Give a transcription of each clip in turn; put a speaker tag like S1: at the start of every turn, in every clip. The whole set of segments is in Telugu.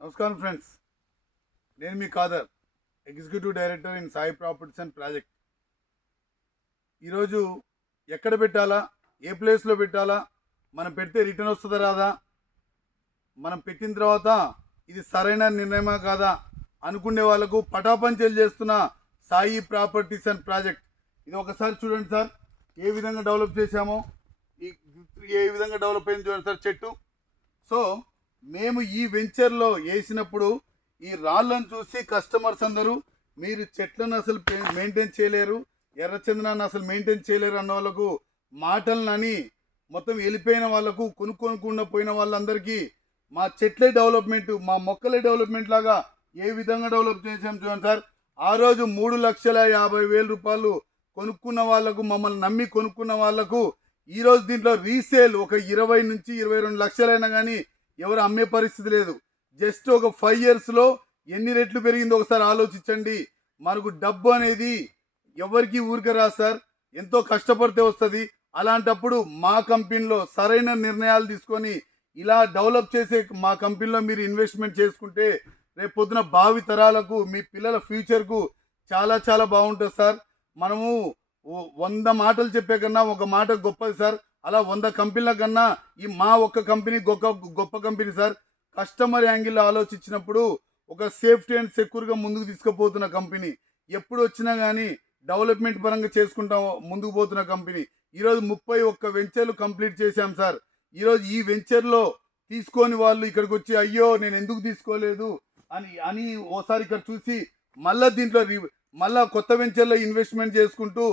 S1: నమస్కారం ఫ్రెండ్స్. నేను మీ Kadar executive director in Sai properties and project. ఈరోజు ఎక్కడ పెట్టాలా ఏ ప్లేస్లో పెట్టాలా మనం పెడితే రిటర్న్ వస్తుందా రాదా మనం పెట్టిన తర్వాత ఇది సరైన నిర్ణయమా కాదా అనుకునే వాళ్ళకు పటాపంచలు చేస్తున్న సాయి ప్రాపర్టీస్ అండ్ ప్రాజెక్ట్. ఇది ఒకసారి చూడండి సార్ ఏ విధంగా డెవలప్ చేశామో ఈ ఏ విధంగా డెవలప్ అయింది చూడండి సార్ చెట్టు. సో మేము ఈ వెంచర్లో వేసినప్పుడు ఈ రాళ్ళను చూసి కస్టమర్స్ అందరూ మీరు చెట్లను అసలు మెయింటైన్ చేయలేరు ఎర్రచందనాన్ని అసలు మెయింటైన్ చేయలేరు అన్న వాళ్ళకు మాటలను అని మొత్తం వెళ్ళిపోయిన వాళ్ళకు కొనుక్కొనుకుండా పోయిన వాళ్ళందరికీ మా చెట్లే డెవలప్మెంట్ మా మొక్కలే డెవలప్మెంట్ లాగా ఏ విధంగా డెవలప్ చేసాం చూడండి సార్. ఆ రోజు మూడు లక్షల యాభై వేల రూపాయలు కొనుక్కున్న వాళ్ళకు మమ్మల్ని నమ్మి కొనుక్కున్న వాళ్ళకు ఈరోజు దీంట్లో రీసేల్ ఒక ఇరవై నుంచి ఇరవై రెండు లక్షలైనా కానీ ఎవరు అమ్మే పరిస్థితి లేదు. జస్ట్ ఒక ఫైవ్ ఇయర్స్లో ఎన్ని రెట్లు పెరిగిందో ఒకసారి ఆలోచించండి. మనకు డబ్బు అనేది ఎవరికి ఊరికే రాదు సార్. ఎంతో కష్టపడితే వస్తుంది. అలాంటప్పుడు మా కంపెనీలో సరైన నిర్ణయాలు తీసుకొని ఇలా డెవలప్ చేసే మా కంపెనీలో మీరు ఇన్వెస్ట్మెంట్ చేసుకుంటే రేపు పొద్దున భావి తరాలకు మీ పిల్లల ఫ్యూచర్కు చాలా చాలా బాగుంటుంది సార్. మనము వంద మాటలు చెప్పే కన్నా ఒక మాట గొప్పది సార్. అలా వంద కంపెనీల కన్నా ఈ మా ఒక్క కంపెనీ గొప్ప గొప్ప కంపెనీ సార్. కస్టమర్ యాంగిల్లో ఆలోచించినప్పుడు ఒక సేఫ్టీ అండ్ సెక్యూర్గా ముందుకు తీసుకుపోతున్న కంపెనీ. ఎప్పుడు వచ్చినా కానీ డెవలప్మెంట్ పరంగా చేసుకుంటాం ముందుకు పోతున్న కంపెనీ. ఈరోజు ముప్పై ఒక్క వెంచర్లు కంప్లీట్ చేశాం సార్. ఈరోజు ఈ వెంచర్లో తీసుకొని వాళ్ళు ఇక్కడికి వచ్చి అయ్యో నేను ఎందుకు తీసుకోలేదు? అని అని ఓసారి ఇక్కడ చూసి మళ్ళీ దీంట్లో మళ్ళీ కొత్త వెంచర్లో ఇన్వెస్ట్మెంట్ చేసుకుంటూ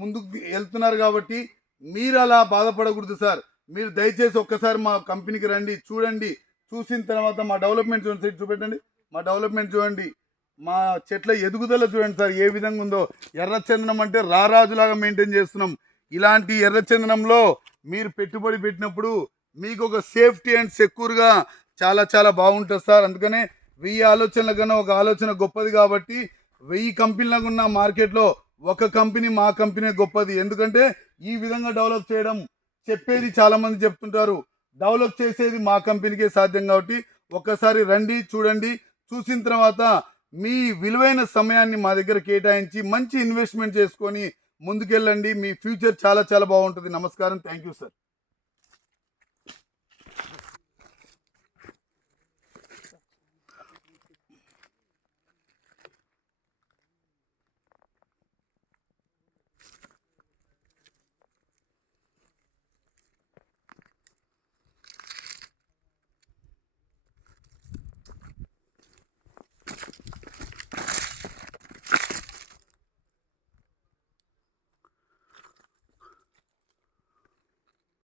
S1: ముందుకు వెళ్తున్నారు కాబట్టి మీరు అలా బాధపడకూడదు సార్. మీరు దయచేసి ఒక్కసారి మా కంపెనీకి రండి చూడండి. చూసిన తర్వాత మా డెవలప్మెంట్ చూడండి చూపెట్టండి. మా డెవలప్మెంట్ చూడండి. మా చెట్ల ఎదుగుదల చూడండి సార్ ఏ విధంగా ఉందో. ఎర్రచందనం అంటే రారాజులాగా మెయింటైన్ చేస్తున్నాం. ఇలాంటి ఎర్రచందనంలో మీరు పెట్టుబడి పెట్టినప్పుడు మీకు ఒక సేఫ్టీ అండ్ సెక్యూర్గా చాలా చాలా బాగుంటుంది సార్. అందుకనే వెయ్యి ఆలోచనల కన్నా ఒక ఆలోచన గొప్పది కాబట్టి వెయ్యి కంపెనీలకు ఉన్న మార్కెట్లో ఒక కంపెనీ మా కంపెనీ గొప్పది. ఎందుకంటే ఈ విధంగా డెవలప్ చేయడం చెప్పేది చాలా మంది చెప్తుంటారు. డెవలప్ చేసేది మా కంపెనీకే సాధ్యం కాబట్టి ఒక్కసారి రండి చూడండి. చూసిన తర్వాత మీ విలువైన సమయాన్ని మా దగ్గర కేటాయించి మంచి ఇన్వెస్ట్మెంట్ చేసుకొని ముందుకెళ్ళండి. మీ ఫ్యూచర్ చాలా చాలా బాగుంటుంది. నమస్కారం. Thank you sir.